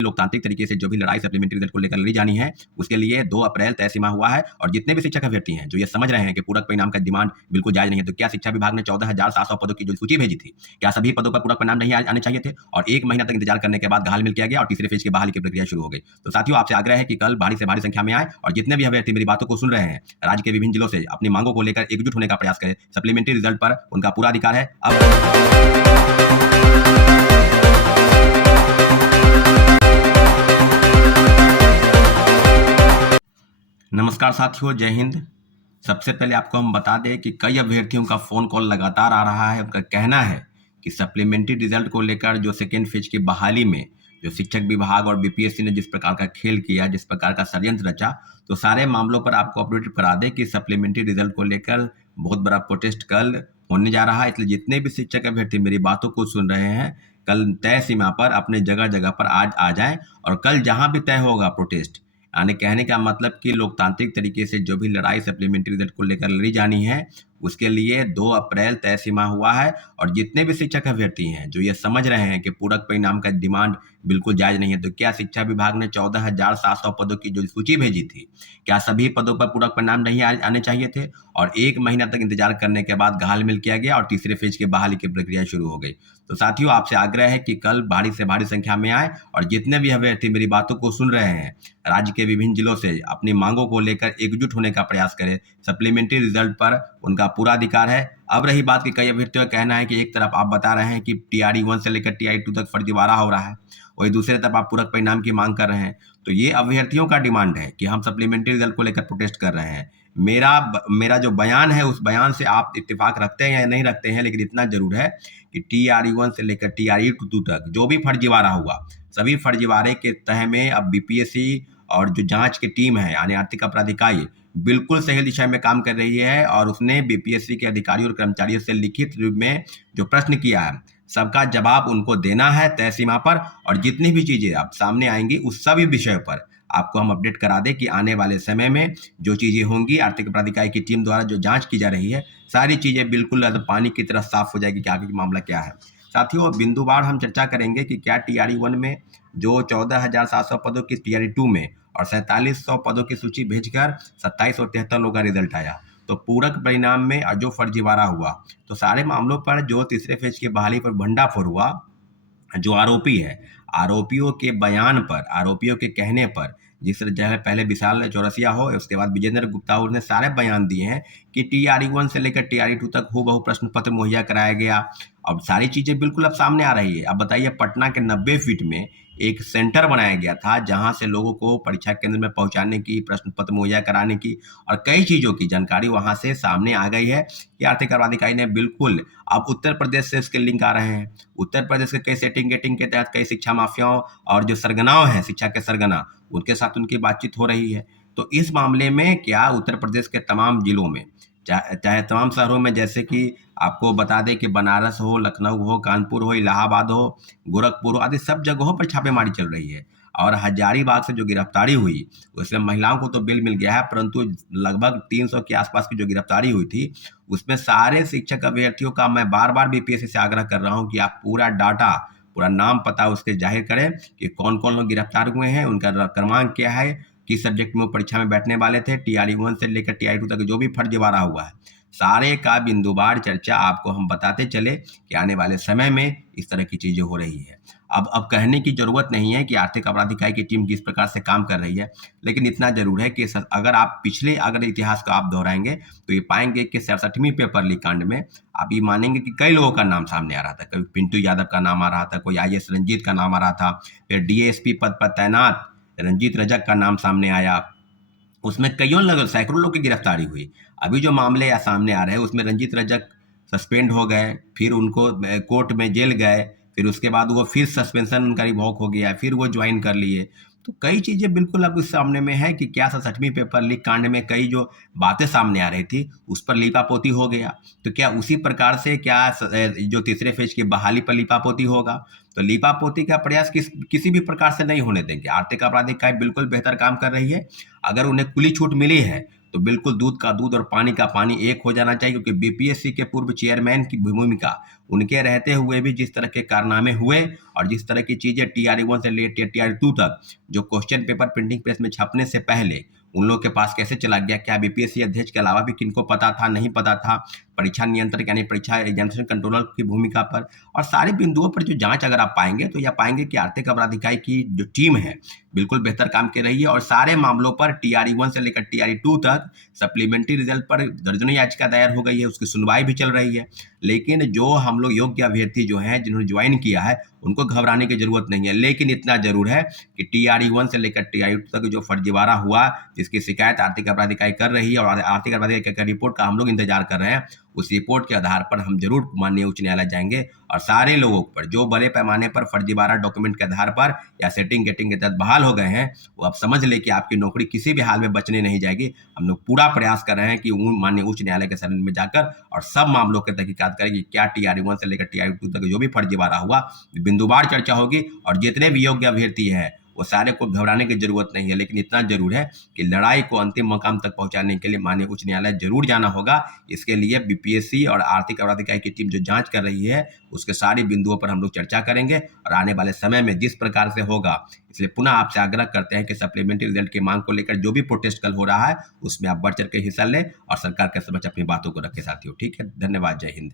लोकतांत्रिक तरीके से जो भी लड़ाई सप्लीमेंट्री रिजल्ट को लेकर लड़ी जानी है, उसके लिए 2 अप्रैल तय सीमा हुआ है और जितने भी शिक्षक अभ्यर्थी हैं, जो ये समझ रहे हैं कि पूरक परिणाम का डिमांड बिल्कुल जायज़ नहीं है, तो क्या शिक्षा विभाग ने 14,700 पदों की जो सूची भेजी थी, क्या सभी पदों पर पूरक परिणाम नहीं आने चाहिए थे? और 1 महीना तक इंतजार करने के बाद घालमिल किया गया और तीसरे फेज की बहाली की प्रक्रिया शुरू हो गई। तो साथियों, आपसे आग्रह है कि कल भारी से भारी संख्या में आएँ और जितने भी अभ्यर्थी मेरी बातों को सुन रहे हैं, राज्य के विभिन्न जिलों से अपनी मांगों को लेकर एकजुट होने का प्रयास करें। सप्लीमेंट्री रिजल्ट पर उनका पूरा अधिकार है। नमस्कार साथियों, जय हिंद। सबसे पहले आपको हम बता दें कि कई अभ्यर्थियों का फ़ोन कॉल लगातार आ रहा है। उनका कहना है कि सप्लीमेंट्री रिजल्ट को लेकर जो सेकेंड फेज की बहाली में जो शिक्षक विभाग और बीपीएससी ने जिस प्रकार का खेल किया, जिस प्रकार का षड्यंत्र रचा, तो सारे मामलों पर आपको अपडेट करा दें कि सप्लीमेंट्री रिजल्ट को लेकर बहुत बड़ा प्रोटेस्ट कल होने जा रहा है। इसलिए जितने भी शिक्षक अभ्यर्थी मेरी बातों को सुन रहे हैं, कल तय सीमा पर अपने जगह-जगह पर आज आ जाएँ और कल जहाँ भी तय होगा प्रोटेस्ट, यानी कहने का मतलब कि लोकतांत्रिक तरीके से जो भी लड़ाई सप्लीमेंट्री रिजल्ट को लेकर लड़ी जानी है, उसके लिए 2 अप्रैल तय सीमा हुआ है और जितने भी शिक्षक अभ्यर्थी हैं, जो ये समझ रहे हैं कि पूरक परिणाम का डिमांड बिल्कुल जायज़ नहीं है, तो क्या शिक्षा विभाग ने 14,700 पदों की जो सूची भेजी थी, क्या सभी पदों पर पूरक परिणाम नहीं आने चाहिए थे? और 1 महीना तक इंतजार करने के बाद घालमिल किया गया और तीसरे फेज की बहाली की प्रक्रिया शुरू हो गई। तो साथियों, आपसे आग्रह है कि कल भारी से भारी संख्या में आएँ और जितने भी अभ्यर्थी मेरी बातों को सुन रहे हैं, राज्य के विभिन्न जिलों से अपनी मांगों को लेकर एकजुट होने का प्रयास करें। सप्लीमेंट्री रिजल्ट पर उनका पूरा अधिकार है। अब रही बात कि कई अभ्यर्थियों का कहना है कि एक तरफ आप बता रहे हैं कि टीआरई 1 से लेकर टीआरई 2 तक फर्जीवाड़ा हो रहा है, वहीं दूसरी तरफ आप पूरक परिणाम की मांग कर रहे हैं। तो ये अभ्यर्थियों का डिमांड है कि हम सप्लीमेंट्री रिजल्ट को लेकर प्रोटेस्ट कर रहे हैं। मेरा जो बयान है, उस बयान से आप इत्तेफाक रखते हैं या नहीं रखते हैं, लेकिन इतना ज़रूर है कि टीआरई 1 से लेकर टीआरई 2 तक जो भी फर्जीवाड़ा हुआ, सभी फर्जीवाड़े के तह में अब बीपीएससी और जो जांच की टीम है, यानी आर्थिक अपराध इकाई, बिल्कुल सही दिशा में काम कर रही है और उसने बीपीएससी के अधिकारियों और कर्मचारियों से लिखित रूप में जो प्रश्न किया है, सबका जवाब उनको देना है तय सीमा पर और जितनी भी चीज़ें अब सामने आएंगी, उस सभी विषय पर आपको हम अपडेट करा दें कि आने वाले समय में जो चीज़ें होंगी, आर्थिक अपराध इकाई की टीम द्वारा जो जांच की जा रही है, सारी चीज़ें बिल्कुल पानी की तरह साफ हो जाएगी कि आगे का मामला क्या है। साथियों, बिंदुवार हम चर्चा करेंगे कि क्या टीआरई 1 में जो 14,700 पदों की, टीआरई 2 में और 4700 पदों की सूची भेजकर 2773 लोगों का रिजल्ट आया। तो पूरक परिणाम में जो फर्जीवाड़ा हुआ, तो सारे मामलों पर जो तीसरे फेज की बहाली पर भंडाफोड़ हुआ, जो आरोपी है, आरोपियों के बयान पर, आरोपियों के कहने पर, जिस तरह पहले विशाल चौरसिया हो, उसके बाद विजेंद्र गुप्ता हो, उन्होंने सारे बयान दिए हैं कि टीआरई 1 से लेकर टीआरई 2 तक हूबहू प्रश्न पत्र मुहैया कराया गया। अब सारी चीज़ें बिल्कुल अब सामने आ रही है। अब बताइए, पटना के 90 फीट में एक सेंटर बनाया गया था, जहां से लोगों को परीक्षा केंद्र में पहुंचाने की, प्रश्न पत्र मुहैया कराने की और कई चीज़ों की जानकारी वहां से सामने आ गई है कि आर्थिक अपराध इकाई ने बिल्कुल, अब उत्तर प्रदेश से इसके लिंक आ रहे हैं। उत्तर प्रदेश के कई सेटिंग गेटिंग के तहत कई शिक्षा माफियाओं और जो सरगनाओं हैं, शिक्षा के सरगना, उनके साथ उनकी बातचीत हो रही है। तो इस मामले में क्या उत्तर प्रदेश के तमाम जिलों में, चाहे तमाम शहरों में, जैसे कि आपको बता दें कि बनारस हो, लखनऊ हो, कानपुर हो, इलाहाबाद हो, गोरखपुर हो, आदि सब जगहों पर छापेमारी चल रही है। और हजारीबाग से जो गिरफ्तारी हुई, उसमें महिलाओं को तो बेल मिल गया है, परंतु लगभग 300 के आसपास की जो गिरफ्तारी हुई थी, उसमें सारे शिक्षक अभ्यर्थियों का मैं बार-बार बीपीएससी से आग्रह कर रहा हूँ कि आप पूरा डाटा, पूरा नाम पता उसके जाहिर करें कि कौन-कौन लोग गिरफ्तार हुए हैं, उनका क्रमांक क्या है, किस सब्जेक्ट में वो परीक्षा में बैठने वाले थे, टीआरई 1 से लेकर टीआरई 2 तक जो भी फर्जीवाड़ा हुआ है, सारे का बिंदुवार चर्चा आपको हम बताते चले कि आने वाले समय में इस तरह की चीज़ें हो रही है। अब कहने की ज़रूरत नहीं है कि आर्थिक अपराध इकाई की टीम किस प्रकार से काम कर रही है, लेकिन इतना ज़रूर है कि अगर आप पिछले इतिहास को आप दोहराएंगे, तो ये पाएंगे कि 67वीं पेपर लीक कांड में आप ये मानेंगे कि कई लोगों का नाम सामने आ रहा था। कभी पिंटू यादव का नाम आ रहा था, कोई आईएएस रंजीत का नाम आ रहा था, फिर डीएसपी पद पर तैनात रंजीत रजक का नाम सामने आया। उसमें कईयों लोग, सैकड़ों लोग की गिरफ्तारी हुई। अभी जो मामले सामने आ रहे हैं, उसमें रंजीत रजक सस्पेंड हो गए, फिर उनको कोर्ट में जेल गए, फिर उसके बाद वो फिर सस्पेंशन उनका रिवॉक हो गया, फिर वो ज्वाइन कर लिए। तो कई चीज़ें बिल्कुल अब इस सामने में है कि क्या 67वीं पेपर लीक कांड में कई जो बातें सामने आ रही थी, उस पर लीपापोती हो गया। तो क्या उसी प्रकार से जो तीसरे फेज की बहाली पर लीपापोती होगा? तो लीपापोती का प्रयास किसी भी प्रकार से नहीं होने देंगे। आर्थिक अपराध इकाई बिल्कुल बेहतर काम कर रही है। अगर उन्हें खुली छूट मिली है, तो बिल्कुल दूध का दूध और पानी का पानी एक हो जाना चाहिए, क्योंकि बीपीएससी के पूर्व चेयरमैन की भूमिका उनके रहते हुए भी जिस तरह के कारनामे हुए और जिस तरह की चीज़ें TRE 1 से लेकर TRE 2 तक जो क्वेश्चन पेपर प्रिंटिंग प्रेस में छपने से पहले उन लोगों के पास कैसे चला गया, क्या बीपीएससी अध्यक्ष के अलावा भी किनको पता था, नहीं पता था, परीक्षा नियंत्रक यानी परीक्षा एग्जामिनेशन कंट्रोलर की भूमिका पर और सारे बिंदुओं पर जो जांच अगर आप पाएंगे तो यह पाएंगे कि आर्थिक अपराध इकाई की जो टीम है बिल्कुल बेहतर काम कर रही है और सारे मामलों पर TRE 1 से लेकर TRE 2 तक सप्लीमेंट्री रिजल्ट पर दर्जनों याचिका दायर हो गई है, उसकी सुनवाई भी चल रही है। लेकिन जो हम लोग योग्य अभ्यर्थी जो हैं जिन्होंने ज्वाइन किया है उनको घबराने की जरूरत नहीं है, लेकिन इतना जरूर है कि TRE 1 से लेकर TRE 2 तक जो फर्जीवाड़ा हुआ जिसकी शिकायत आर्थिक अपराध इकाई कर रही है और आर्थिक अपराध इकाई की रिपोर्ट का हम लोग इंतजार कर रहे हैं, उस रिपोर्ट के आधार पर हम जरूर माननीय उच्च न्यायालय जाएंगे और सारे लोगों पर जो बड़े पैमाने पर फर्जीवाड़ा डॉक्यूमेंट के आधार पर या सेटिंग गेटिंग के तहत बहाल हो गए हैं वो अब समझ ले कि आपकी नौकरी किसी भी हाल में बचने नहीं जाएगी। हम लोग पूरा प्रयास कर रहे हैं कि माननीय उच्च न्यायालय के शरण में जाकर और सब मामलों की तहकीकात करें कि क्या TRE 1 से लेकर TRE 2 तक जो भी फर्जीवाड़ा हुआ बिंदुवार चर्चा होगी और जितने भी योग्य अभ्यर्थी हैं वो सारे को घबराने की जरूरत नहीं है। लेकिन इतना जरूर है कि लड़ाई को अंतिम मकाम तक पहुंचाने के लिए माननीय उच्च न्यायालय जरूर जाना होगा। इसके लिए बीपीएससी और आर्थिक अपराध इकाई की टीम जो जांच कर रही है उसके सारी बिंदुओं पर हम लोग चर्चा करेंगे और आने वाले समय में जिस प्रकार से होगा, इसलिए पुनः आपसे आग्रह करते हैं कि सप्लीमेंट्री रिजल्ट की मांग को लेकर जो भी प्रोटेस्ट कल हो रहा है उसमें आप बढ़ चढ़ के हिस्सा लें और सरकार के समक्ष अपनी बातों को रखें साथियों। ठीक है, धन्यवाद, जय हिंद।